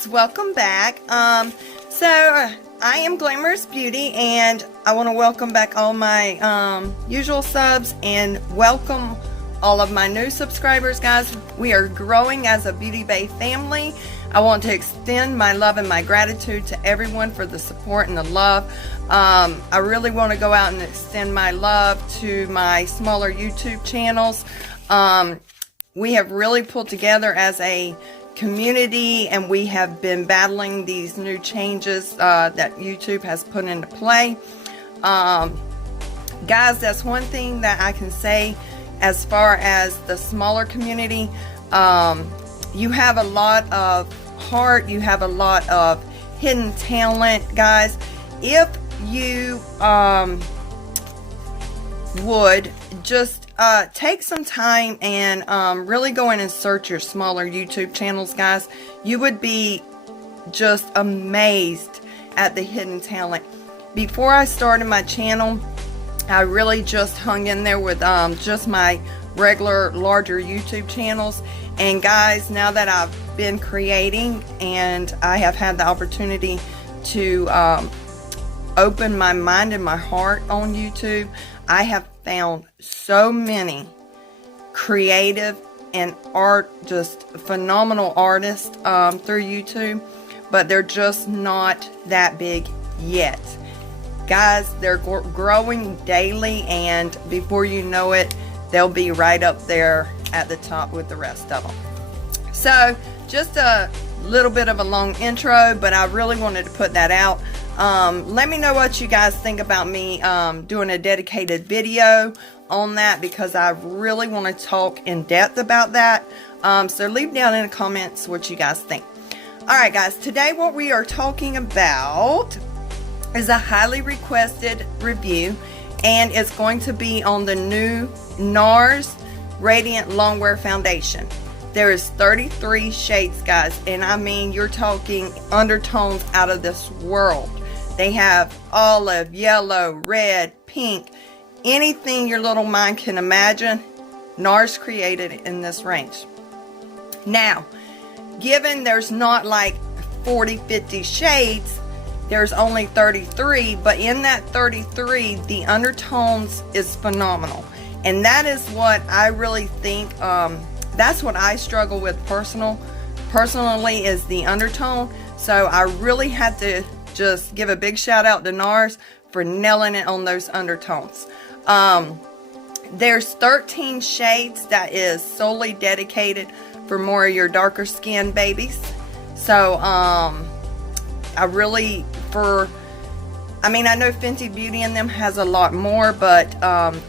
guys, welcome back. So I am Glamorous Beauty, and I want to welcome back all my usual subs and welcome all of my new subscribers, guys. We are growing as a Beauty Bay family. I want to extend my love and my gratitude to everyone for the support and the love. I really want to go out and extend my love to my smaller YouTube channels. We have really pulled together as a community, and we have been battling these new changes that YouTube has put into play. Guys, that's one thing that I can say as far as the smaller community. You have a lot of heart, you have a lot of hidden talent, guys. If you would just take some time and really go in and search your smaller YouTube channels, guys, you would be just amazed at the hidden talent. Before I started my channel, I really just hung in there with just my regular larger YouTube channels. And guys, now that I've been creating and I have had the opportunity to open my mind and my heart on YouTube, I have found so many creative and just phenomenal artists through YouTube, but they're just not that big yet. Guys, they're growing daily, and before you know it, they'll be right up there at the top with the rest of them. So just a little bit of a long intro, but I really wanted to put that out. Let me know what you guys think about me doing a dedicated video on that, because I really want to talk in depth about that. So leave down in the comments what you guys think. Alright guys, today what we are talking about is a highly requested review, and it's going to be on the new Nars Radiant Longwear Foundation. There is 33 shades, guys, and I mean, you're talking undertones out of this world. They have olive, yellow, red, pink, anything your little mind can imagine. Nars created in this range. Now, given there's not like 40-50 shades, there's only 33, but in that 33, the undertones is phenomenal. And that is what I really think, that's what I struggle with personally, is the undertone. So I really had to just give a big shout out to Nars for nailing it on those undertones. There's 13 shades that is solely dedicated for more of your darker skinned babies. So I really, I know Fenty Beauty in them has a lot more, but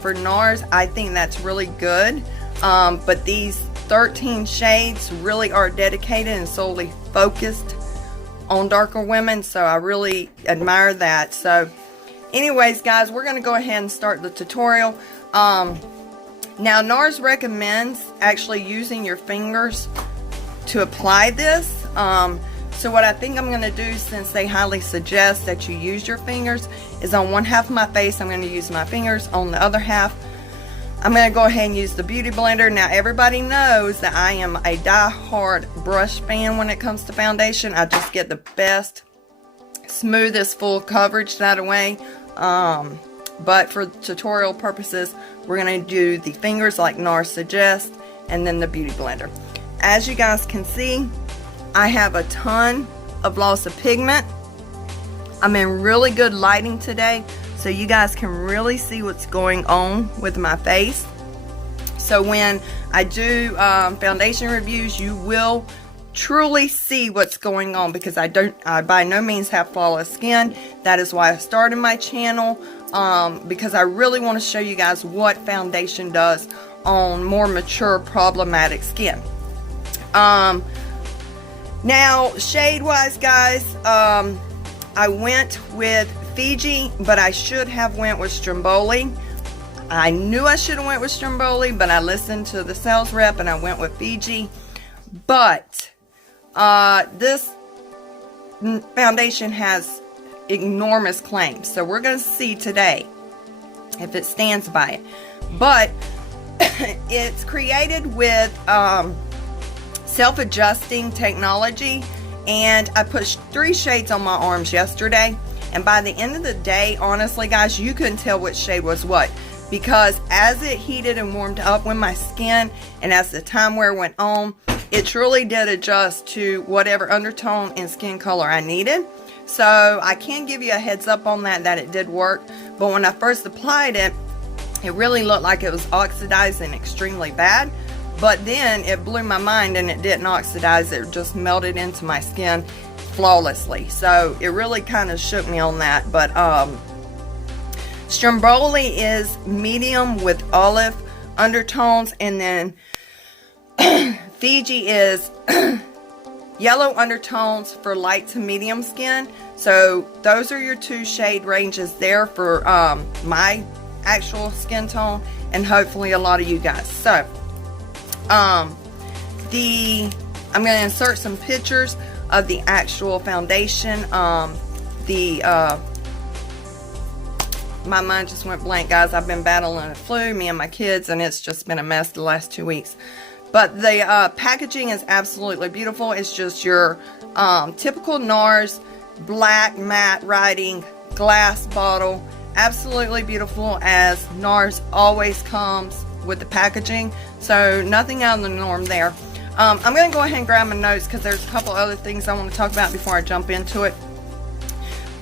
for Nars, I think that's really good. But these 13 shades really are dedicated and solely focused on darker women, so I really admire that. So anyways, guys, we're going to go ahead and start the tutorial. Now, Nars recommends actually using your fingers to apply this. So what I think I'm going to do, since they highly suggest that you use your fingers, is on one half of my face, I'm going to use my fingers. On the other half, I'm going to go ahead and use the Beauty Blender. Now, everybody knows that I am a die-hard brush fan when it comes to foundation. I just get the best, smoothest, full coverage that way. But for tutorial purposes, we're going to do the fingers like Nars suggests, and then the Beauty Blender. As you guys can see, I have a ton of loss of pigment. I'm in really good lighting today, so you guys can really see what's going on with my face. So when I do foundation reviews, you will truly see what's going on, because I by no means have flawless skin. That is why I started my channel, because I really want to show you guys what foundation does on more mature, problematic skin. Now, shade wise, guys, I went with Fiji, but I should have went with Stromboli. I knew I should have went with Stromboli, but I listened to the sales rep and I went with Fiji. But this foundation has enormous claims, so we're going to see today if it stands by it. But it's created with self-adjusting technology, And I put 3 shades on my arms yesterday. And by the end of the day, honestly, guys, you couldn't tell which shade was what. Because as it heated and warmed up with my skin, and as the time wear went on, it truly did adjust to whatever undertone and skin color I needed. So I can give you a heads up on that it did work. But when I first applied it, it really looked like it was oxidizing extremely bad. But then it blew my mind and it didn't oxidize. It just melted into my skin flawlessly. So it really kind of shook me on that. But Stromboli is medium with olive undertones, and then Fiji is yellow undertones for light to medium skin. So those are your 2 shade ranges there for my actual skin tone, and hopefully a lot of you guys. So I'm going to insert some pictures of the actual foundation. My mind just went blank, guys. I've been battling a flu, me and my kids, and it's just been a mess the last 2 weeks. But the packaging is absolutely beautiful. It's just your typical Nars black matte writing glass bottle. Absolutely beautiful, as Nars always comes with the packaging. So nothing out of the norm there. I'm going to go ahead and grab my notes because there's a couple other things I want to talk about before I jump into it.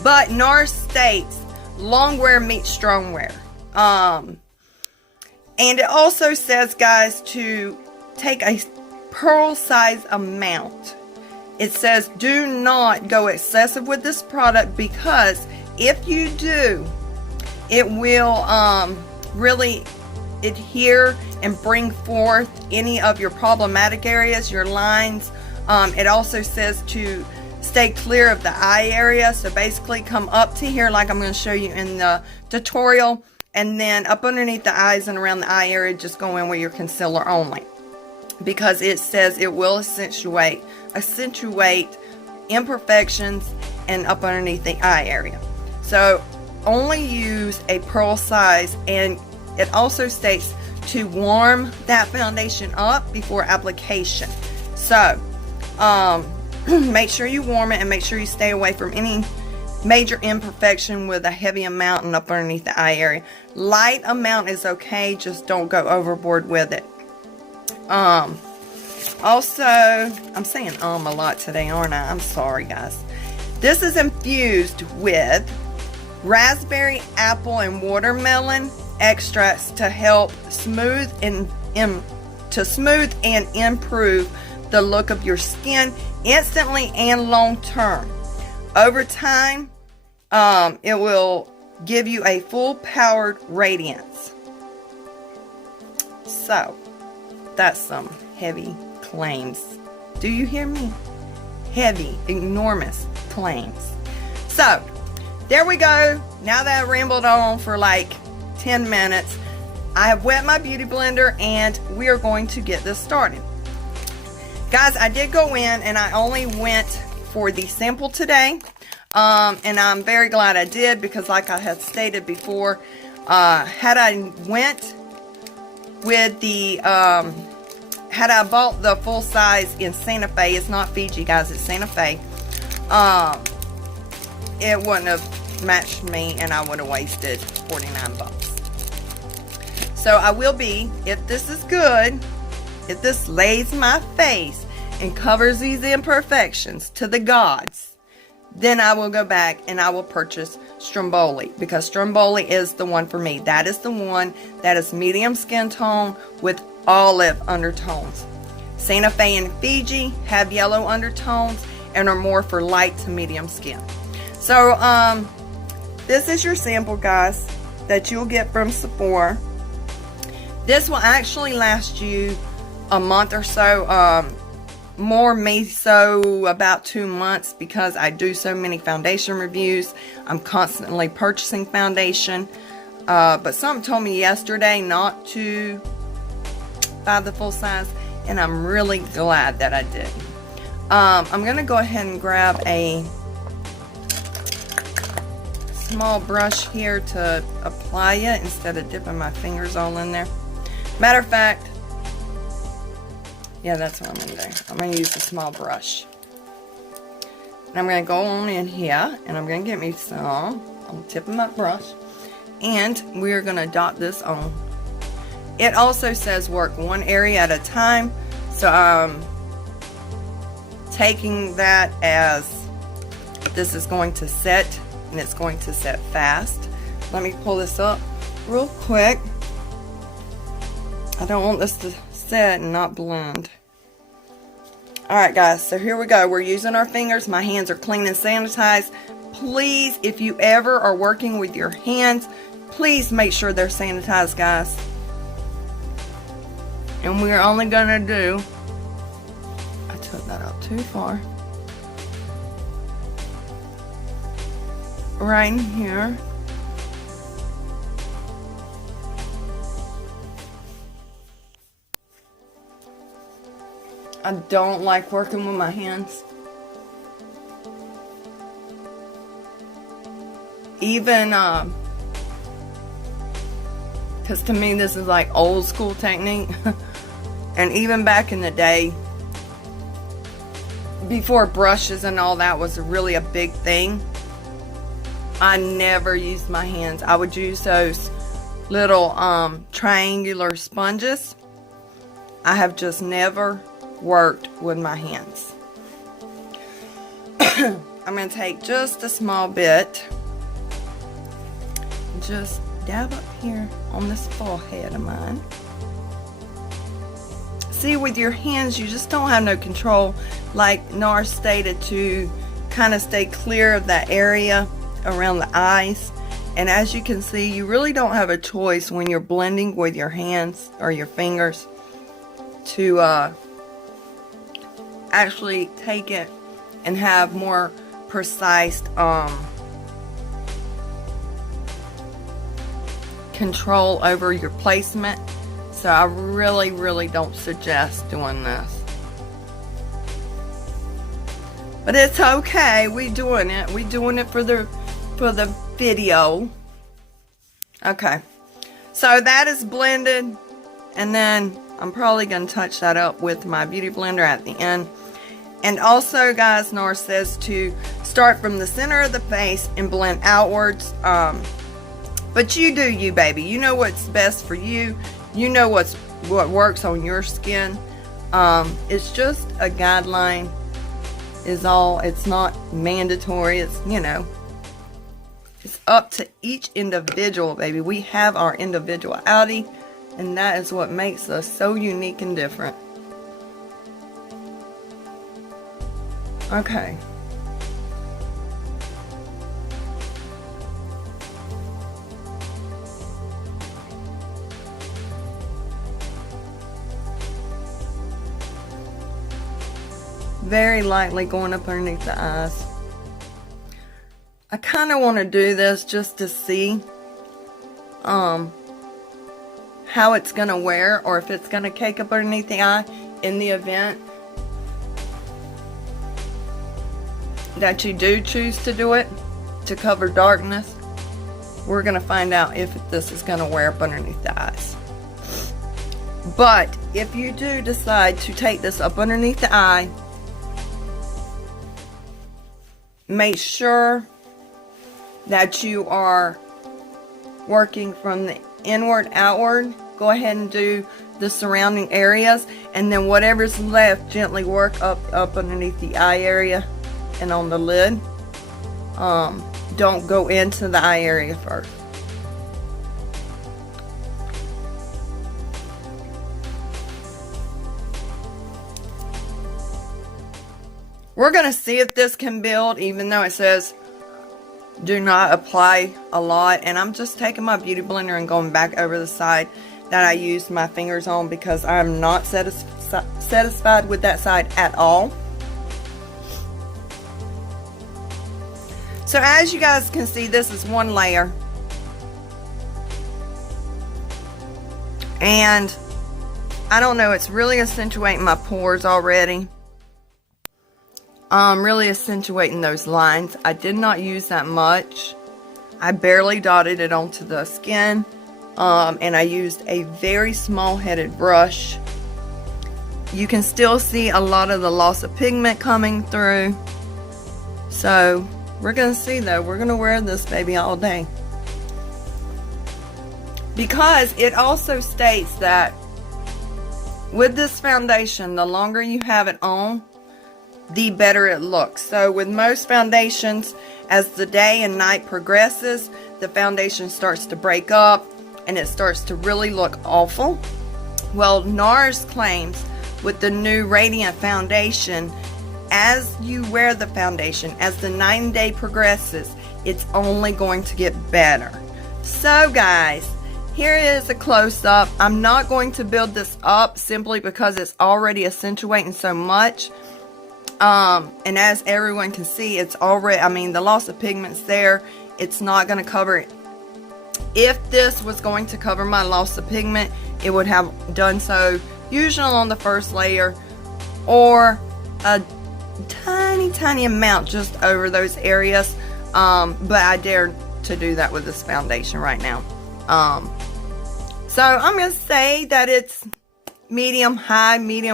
But Nars states Longwaer meets Strongwaer. And it also says, guys, to take a pearl size amount. It says do not go excessive with this product, because if you do, it will really adhere and bring forth any of your problematic areas, your lines. It also says to stay clear of the eye area. So basically come up to here like I'm going to show you in the tutorial, and then up underneath the eyes and around the eye area, just go in with your concealer only, because it says it will accentuate imperfections and up underneath the eye area. So only use a pearl size, and it also states to warm that foundation up before application. So make sure you warm it, and make sure you stay away from any major imperfection with a heavy amount and up underneath the eye area. Light amount is okay, just don't go overboard with it. Also, I'm saying a lot today, aren't I? I'm sorry, guys. This is infused with raspberry, apple, and watermelon extracts to help smooth and improve the look of your skin instantly and long term. Over time, it will give you a full powered radiance. So that's some heavy claims. Do you hear me? Heavy, enormous claims. So there we go. Now that I rambled on for like 10 minutes, I have wet my beauty blender and we are going to get this started. Guys, I did go in and I only went for the sample today. And I'm very glad I did, because like I had stated before, had I went with the, had I bought the full size in Santa Fe, it's not Fiji, guys, it's Santa Fe, it wouldn't have matched me and I would have wasted 49 bucks. So I will be, if this is good, if this lays my face and covers these imperfections to the gods, then I will go back and I will purchase Stromboli, because Stromboli is the one for me. That is the one that is medium skin tone with olive undertones. Santa Fe and Fiji have yellow undertones and are more for light to medium skin. So this is your sample, guys, that you'll get from Sephora. This will actually last you a month or so, more me so about 2 months, because I do so many foundation reviews. I'm constantly purchasing foundation, but something told me yesterday not to buy the full size, and I'm really glad that I did. I'm gonna go ahead and grab a small brush here to apply it instead of dipping my fingers all in there. Matter of fact, yeah, that's what I'm gonna do. I'm gonna use a small brush. And I'm going to go on in here, and I'm going to get me some on the tip of my brush. And we're going to dot this on. It also says work one area at a time. So I'm taking that as this is going to set, and it's going to set fast. Let me pull this up real quick. I don't want this to set and not blend. Alright guys, so here we go. We're using our fingers. My hands are clean and sanitized. Please, if you ever are working with your hands, please make sure they're sanitized, guys. And we're only gonna do, I took that out too far. Right in here. I don't like working with my hands. Even, because to me this is like old school technique. And even back in the day, before brushes and all that was really a big thing, I never used my hands. I would use those little triangular sponges. I have just never worked with my hands. I'm going to take just a small bit, just dab up here on this forehead of mine. See, with your hands you just don't have no control, like Nars stated, to kind of stay clear of that area around the eyes. And as you can see, you really don't have a choice when you're blending with your hands or your fingers to actually take it and have more precise control over your placement. So I really don't suggest doing this, but it's okay. We doing it for the video. Okay, so that is blended, and then I'm probably going to touch that up with my beauty blender at the end. And also, guys, Nars says to start from the center of the face and blend outwards. But you do you, baby. You know what's best for you. You know what works on your skin. It's just a guideline is all. It's not mandatory. It's, you know, it's up to each individual, baby. We have our individuality, and that is what makes us so unique and different. Okay. Very lightly going up underneath the eyes. I kind of want to do this just to see how it's going to wear, or if it's going to cake up underneath the eye in the event that you do choose to do it to cover darkness. We're going to find out if this is going to wear up underneath the eyes. But if you do decide to take this up underneath the eye, make sure that you are working from the inward outward. Go ahead and do the surrounding areas, and then whatever's left, gently work up underneath the eye area and on the lid. Don't go into the eye area first. We're going to see if this can build, even though it says do not apply a lot. And I'm just taking my beauty blender and going back over the side that I used my fingers on, because I'm not satisfied with that side at all. So as you guys can see, this is one layer. And I don't know, it's really accentuating my pores already. Really accentuating those lines. I did not use that much. I barely dotted it onto the skin. And I used a very small headed brush. You can still see a lot of the loss of pigment coming through. So we're gonna see though. We're gonna wear this baby all day, because it also states that with this foundation, the longer you have it on, the better it looks. So with most foundations, as the day and night progresses, the foundation starts to break up and it starts to really look awful. Well, Nars claims with the new Radiant foundation, as you wear the foundation, as the night and day progresses, it's only going to get better. So guys, here is a close-up. I'm not going to build this up simply because it's already accentuating so much. And as everyone can see, it's already, I mean, the loss of pigment's there. It's not going to cover it. If this was going to cover my loss of pigment, it would have done so usually on the first layer, or a tiny amount just over those areas. But I dare to do that with this foundation right now. So I'm going to say that it's medium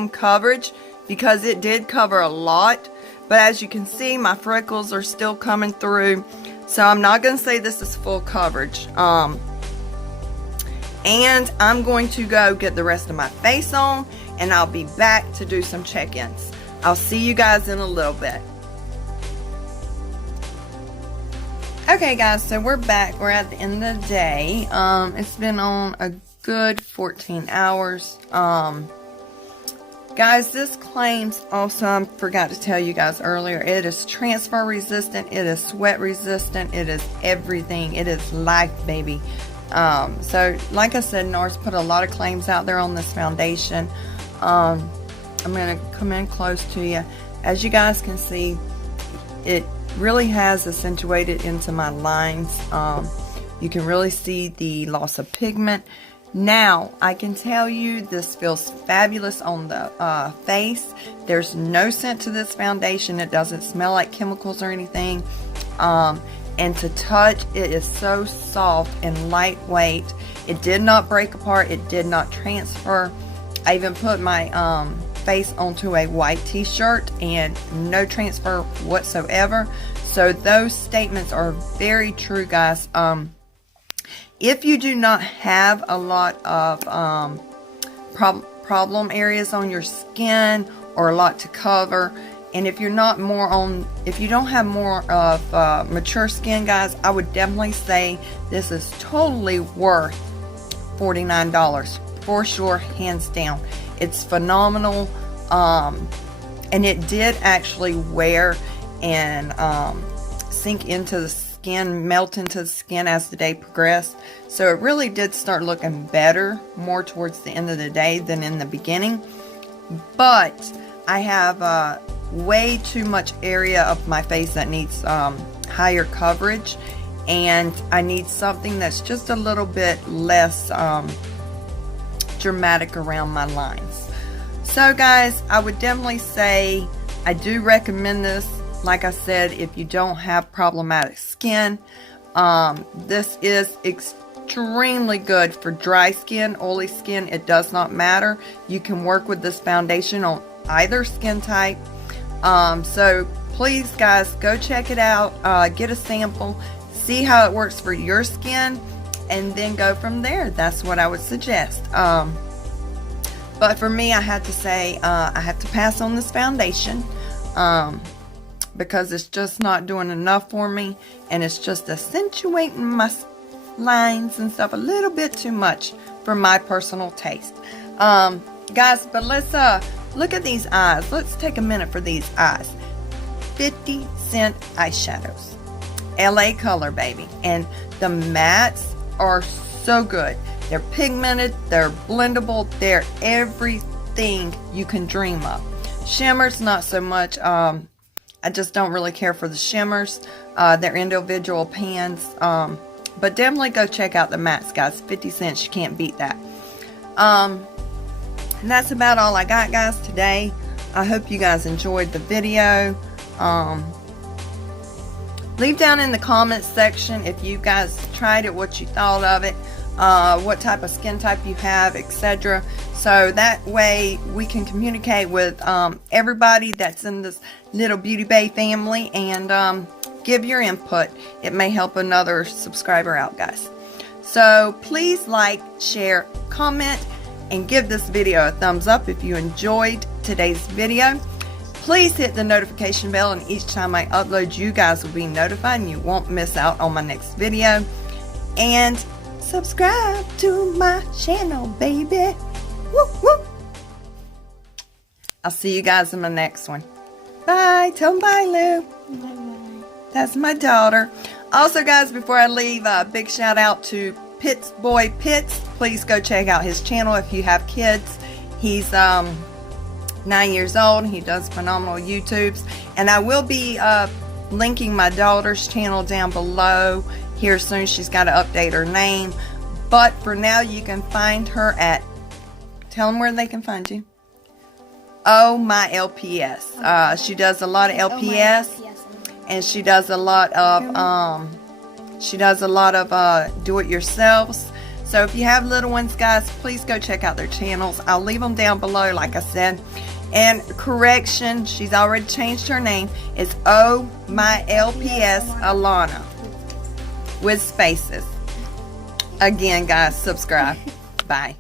coverage, because it did cover a lot. But as you can see, my freckles are still coming through. So I'm not going to say this is full coverage. And I'm going to go get the rest of my face on, and I'll be back to do some check-ins. I'll see you guys in a little bit. Okay guys, so we're back. We're at the end of the day. It's been on a good 14 hours. Guys, this claims also, I forgot to tell you guys earlier, it is transfer resistant, it is sweat resistant, it is everything. It is life, baby. So like I said, Nars put a lot of claims out there on this foundation. I'm going to come in close to you. As you guys can see, it really has accentuated into my lines. You can really see the loss of pigment. Now, I can tell you this feels fabulous on the face. There's no scent to this foundation. It doesn't smell like chemicals or anything. And to touch, it is so soft and lightweight. It did not break apart. It did not transfer. I even put my face onto a white t-shirt and no transfer whatsoever. So those statements are very true, guys. If you do not have a lot of problem areas on your skin or a lot to cover, and if you're not more on, if you don't have more of mature skin, guys, I would definitely say this is totally worth $49 for sure, hands down. It's phenomenal, and it did actually wear and sink into the skin, melt into the skin as the day progressed. So it really did start looking better more towards the end of the day than in the beginning. But I have way too much area of my face that needs higher coverage, and I need something that's just a little bit less dramatic around my lines. So guys, I would definitely say I do recommend this. Like I said, if you don't have problematic skin, this is extremely good for dry skin, oily skin. It does not matter. You can work with this foundation on either skin type. So please, guys, go check it out. Get a sample, see how it works for your skin, and then go from there. That's what I would suggest. But for me, I had to say I had to pass on this foundation. Because it's just not doing enough for me, and it's just accentuating my lines and stuff a little bit too much for my personal taste. Guys, but let's look at these eyes. Let's take a minute for these eyes. 50 cent eyeshadows, LA color, baby, and the mattes are so good. They're pigmented, they're blendable, they're everything you can dream of. Shimmers, not so much. I just don't really care for the shimmers. They're individual pans. But definitely go check out the mattes, guys. 50 cents, you can't beat that. And that's about all I got, guys, today. I hope you guys enjoyed the video. Leave down in the comments section if you guys tried it, what you thought of it. what type of skin type you have, etc. So that way we can communicate with everybody that's in this little Beauty Bay family, and give your input. It may help another subscriber out, guys. So please like, share, comment, and give this video a thumbs up if you enjoyed today's video. Please hit the notification bell, and each time I upload, you guys will be notified and you won't miss out on my next video. And subscribe to my channel, baby. Woo, woo. I'll see you guys in my next one. Bye. Tell them bye, Lou. Bye-bye. That's my daughter. Also, guys, before I leave, a big shout out to Pitts Boy Pitts. Please go check out his channel if you have kids. He's 9 years old. He does phenomenal YouTubes. And I will be linking my daughter's channel down below here soon. She's got to update her name. But for now, you can find her at, tell them where they can find you. Oh My LPS. She does a lot of LPS. And she does a lot of do-it-yourselves. So if you have little ones, guys, please go check out their channels. I'll leave them down below, like I said. And correction, she's already changed her name. It's Oh My LPS Alana with spaces. Again, guys, subscribe. Bye.